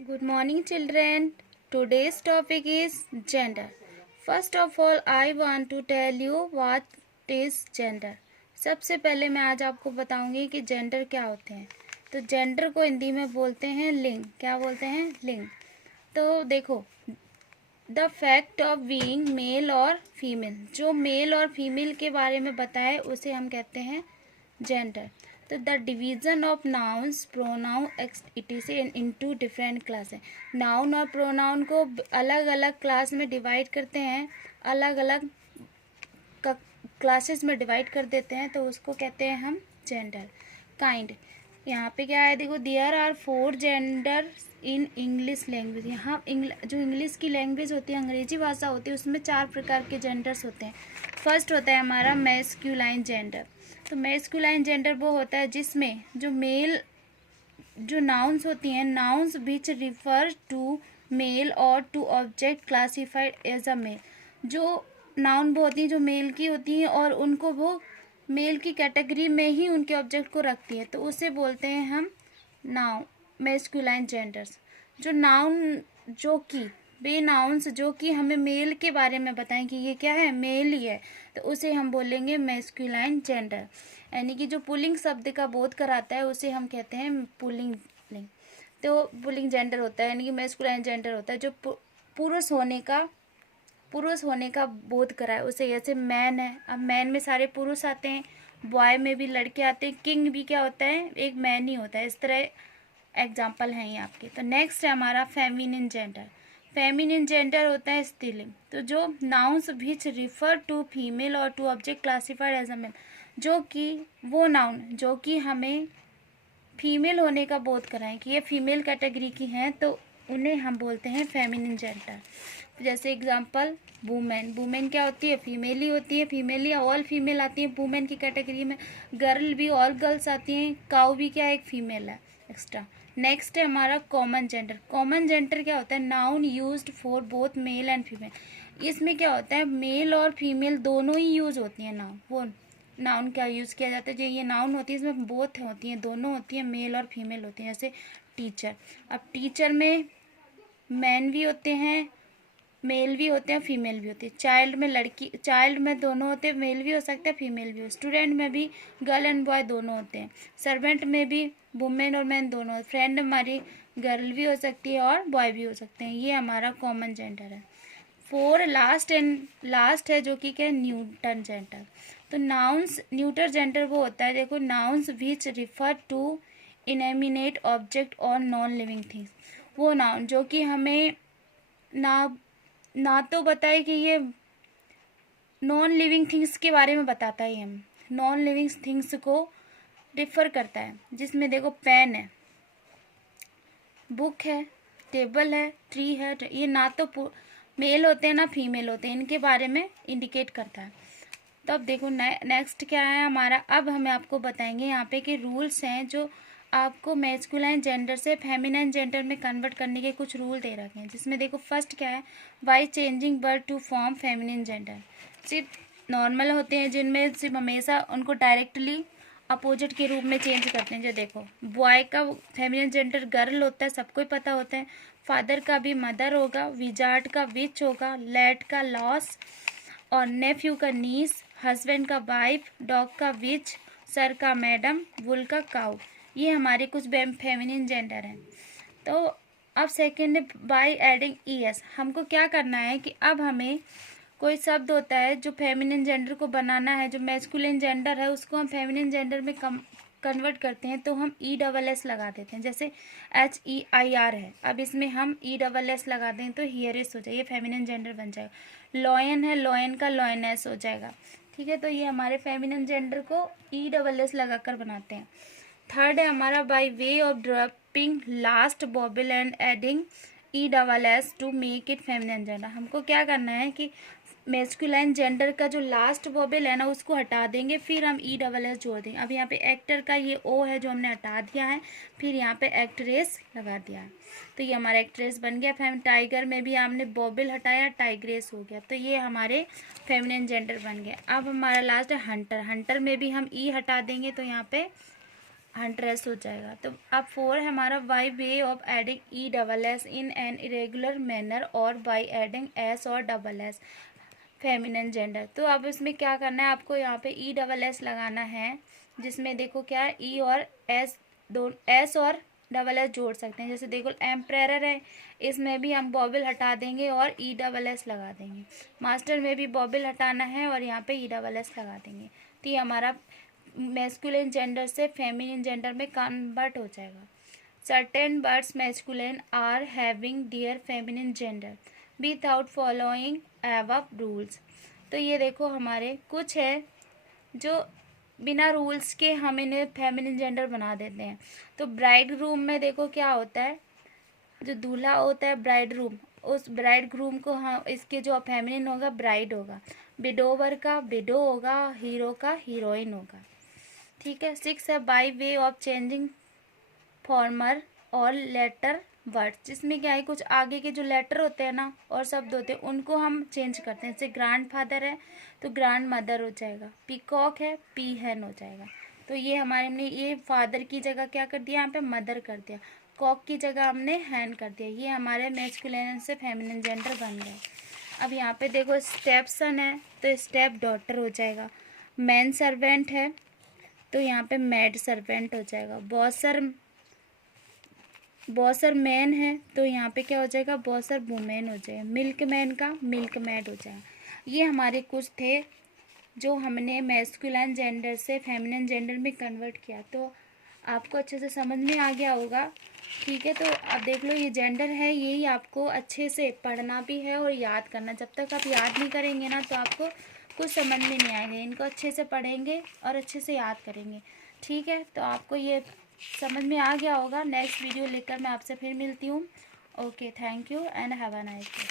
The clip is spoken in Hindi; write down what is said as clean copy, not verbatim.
Good morning, children. Today's topic is gender. First of all, I want to tell you what is gender. सबसे पहले मैं आज आपको बताऊंगी कि जेंडर क्या होते हैं। तो जेंडर को हिंदी में बोलते हैं लिंग। क्या बोलते हैं? लिंग। तो देखो, the fact of being male और फीमेल, जो मेल और फीमेल के बारे में बताए उसे हम कहते हैं जेंडर। तो the division of nouns pronoun it is into different class है। नाउन और प्रोनाउन को अलग अलग क्लास में डिवाइड करते हैं, अलग अलग क्लासेस में डिवाइड कर देते हैं, तो उसको कहते हैं हम जेंडर। काइंड, यहाँ पे क्या है देखो, there are 4 gender in English language. यहाँ जो इंग्लिश की लैंग्वेज होती है, अंग्रेजी भाषा होती है, उसमें 4 प्रकार के जेंडर्स होते हैं। फर्स्ट होता है हमारा मैस्कुलाइन जेंडर। तो मैस्कुलाइन जेंडर वो होता है जिसमें जो मेल जो नाउन्स होती हैं, nouns which refer to male और to object classified as a male. जो नाउन वो होती हैं जो मेल की होती हैं और उनको वो मेल की कैटेगरी में ही उनके ऑब्जेक्ट को रखती है, तो उसे बोलते हैं हम नाउन मैस्कुलाइन जेंडर्स। जो नाउन जो कि वे नाउन्स जो कि हमें मेल के बारे में बताएं कि ये क्या है, मेल ही है, तो उसे हम बोलेंगे मैस्कुलाइन जेंडर। यानी कि जो पुल्लिंग शब्द का बोध कराता है उसे हम कहते हैं पुल्लिंग लिंग। तो पुल्लिंग जेंडर होता है, यानी कि मैस्कुलाइन जेंडर होता है जो पुरुष होने का बोध कराए उसे। जैसे मैन है, अब मैन में सारे पुरुष आते हैं, बॉय में भी लड़के आते हैं, किंग भी क्या होता है, एक मैन ही होता है। इस तरह एग्जाम्पल हैं ये आपके। तो नेक्स्ट है हमारा फेमिनिन जेंडर। फेमिनिन जेंडर होता है स्त्रीलिंग। तो जो nouns which refer to female और to object classified as a male, जो कि वो नाउन जो कि हमें फीमेल होने का बोध कराएं कि ये फीमेल कैटेगरी की हैं, तो उन्हें हम बोलते हैं फेमिनिन जेंडर। जैसे एग्जांपल वुमेन। वुमेन क्या होती है, फीमेल ही होती है, फीमेल या ऑल फीमेल आती है वुमेन की कैटेगरी में। गर्ल भी ऑल गर्ल्स आती हैं, काउ भी क्या एक फीमेल है एक्स्ट्रा। नेक्स्ट है हमारा कॉमन जेंडर। कॉमन जेंडर क्या होता है, noun used for both male and female. इसमें क्या होता है, मेल और फीमेल दोनों ही यूज होती हैं नाउन। वो नाउन क्या यूज़ किया जाता है, जो ये नाउन होती है इसमें बोथ होती हैं, दोनों होती हैं, मेल और फीमेल होती हैं। जैसे टीचर, अब टीचर में मैन भी होते हैं, मेल भी होते हैं, फीमेल भी होती है। चाइल्ड में दोनों होते हैं, मेल भी हो सकता है, फीमेल भी हो। स्टूडेंट में भी गर्ल एंड बॉय दोनों होते हैं। सर्वेंट में भी वुमेन और मैन दोनों। फ्रेंड हमारी गर्ल भी हो सकती है और बॉय भी हो सकते हैं। ये हमारा कॉमन जेंडर है। लास्ट है जो कि क्या है, न्यूटर जेंडर। तो नाउन्स न्यूटर जेंडर वो होता है, देखो, nouns which refer to inanimate object और नॉन लिविंग थिंग्स। वो नाउन जो कि हमें ना तो बताए कि ये नॉन लिविंग थिंग्स के बारे में बताता है, हम नॉन लिविंग थिंग्स को रिफर करता है, जिसमें देखो पेन है, बुक है, टेबल है, ट्री है। ये ना तो मेल होते हैं ना फीमेल होते हैं, इनके बारे में इंडिकेट करता है। तो अब देखो नेक्स्ट क्या है हमारा। अब हमें आपको बताएंगे यहाँ पे कि रूल्स हैं जो आपको मैस्कुलाइन जेंडर से फेमिनाइन जेंडर में कन्वर्ट करने के कुछ रूल दे रखे हैं। जिसमें देखो फर्स्ट क्या है, by changing word to form feminine gender. सिर्फ नॉर्मल होते हैं जिनमें सिर्फ हमेशा उनको डायरेक्टली अपोजिट के रूप में चेंज करते हैं। जो देखो, बॉय का फेमिनिन जेंडर गर्ल होता है, सबको ही पता होता है। फादर का भी मदर होगा, विजार्ड का विच होगा, लैड का लॉस, और नेफ्यू का नीस, हस्बैंड का वाइफ, डॉग का विच, सर का मैडम, वुल का काउ। ये हमारे कुछ फेमिनिन जेंडर हैं। तो अब सेकेंड, बाय एडिंग ES, हमको क्या करना है कि अब हमें कोई शब्द होता है जो फेमिनिन जेंडर को बनाना है, जो मैस्कुलिन जेंडर है उसको हम फेमिनिन जेंडर में कन्वर्ट करते हैं, तो हम ESS लगा देते हैं। जैसे HEIR है, अब इसमें हम ESS लगा दें तो हियरिस हो जाए, ये फेमिनिन जेंडर बन जाएगा। लॉयन है, लॉयन का लॉयनेस हो जाएगा। ठीक है, तो ये हमारे फेमिनिन जेंडर को ESS लगाकर बनाते हैं। थर्ड है हमारा by way of dropping last vowel and adding ESS to make it feminine gender. हमको क्या करना है कि मैस्कुलाइन जेंडर का जो लास्ट वोवेल है ना उसको हटा देंगे, फिर हम ESS जोड़ देंगे। अब यहाँ पे एक्टर का ये O है जो हमने हटा दिया है, फिर यहाँ पे एक्ट्रेस लगा दिया है, तो ये हमारा एक्ट्रेस बन गया। टाइगर में भी हमने वोवेल हटाया, टाइग्रेस हो गया, तो ये हमारे फेमिनिन जेंडर बन गए। अब हमारा लास्ट है हंटर। हंटर में भी हम E हटा देंगे तो यहाँ पे हंट्रेस हो जाएगा। तो अब 4 है हमारा by way of adding E double S in an irregular manner और बाई एडिंग एस और डबल एस फेमिनिन जेंडर। तो अब इसमें क्या करना है आपको, यहाँ पे ई डबल एस लगाना है, जिसमें देखो क्या है ई और एस, दो एस और डबल एस जोड़ सकते हैं। जैसे देखो एम्प्रेयर है, इसमें भी हम बॉबिल हटा देंगे और ई डबल एस लगा देंगे। मास्टर में भी बॉबिल हटाना है और यहाँ पे ई डबल एस लगा देंगे। तो ये हमारा मैस्कुलिन जेंडर से फेमिनिन जेंडर में कन्वर्ट हो जाएगा। Certain birds masculine are having dear feminine gender without following above rules. तो ये देखो हमारे कुछ है जो बिना रूल्स के हम इन्हें फेमिनिन जेंडर बना देते हैं। तो ब्राइड ग्रूम में देखो क्या होता है, जो दूल्हा होता है ब्राइड ग्रूम, उस ब्राइड ग्रूम को हम इसके जो फेमिनिन होगा ब्राइड होगा, विडोवर का विडो होगा, हीरो का हीरोइन होगा। ठीक है। 6 है by way of changing farmer और लेटर वर्ड्स, जिसमें क्या है कुछ आगे के जो लेटर होते हैं ना और शब्द होते हैं उनको हम चेंज करते हैं। जैसे ग्रैंड फादर है तो ग्रैंड मदर हो जाएगा, पीकॉक है पीहन हो जाएगा। तो ये हमारे हमने ये फादर की जगह क्या कर दिया, यहाँ पे मदर कर दिया, कॉक की जगह हमने हैन कर दिया। ये हमारे मैस्कुलिन से फेमिनिन जेंडर बन गए। अब यहाँ पे देखो स्टेप सन है तो स्टेप डॉटर हो जाएगा, मैन सर्वेंट है तो यहाँ पे मैड सर्वेंट हो जाएगा, बॉसर मैन है तो यहाँ पे क्या हो जाएगा, बॉसर वुमेन हो जाएगा, मिल्क मैन का मिल्क मैड हो जाएगा। ये हमारे कुछ थे जो हमने मैस्कुलिन जेंडर से फेमिनिन जेंडर में कन्वर्ट किया। तो आपको अच्छे से समझ में आ गया होगा। ठीक है। तो अब देख लो ये जेंडर है, यही आपको अच्छे से पढ़ना भी है और याद करना। जब तक आप याद नहीं करेंगे ना तो आपको कुछ समझ में नहीं आएगा। इनको अच्छे से पढ़ेंगे और अच्छे से याद करेंगे। ठीक है। तो आपको ये समझ में आ गया होगा। नेक्स्ट वीडियो लेकर मैं आपसे फिर मिलती हूँ। Okay, thank you and have a nice day.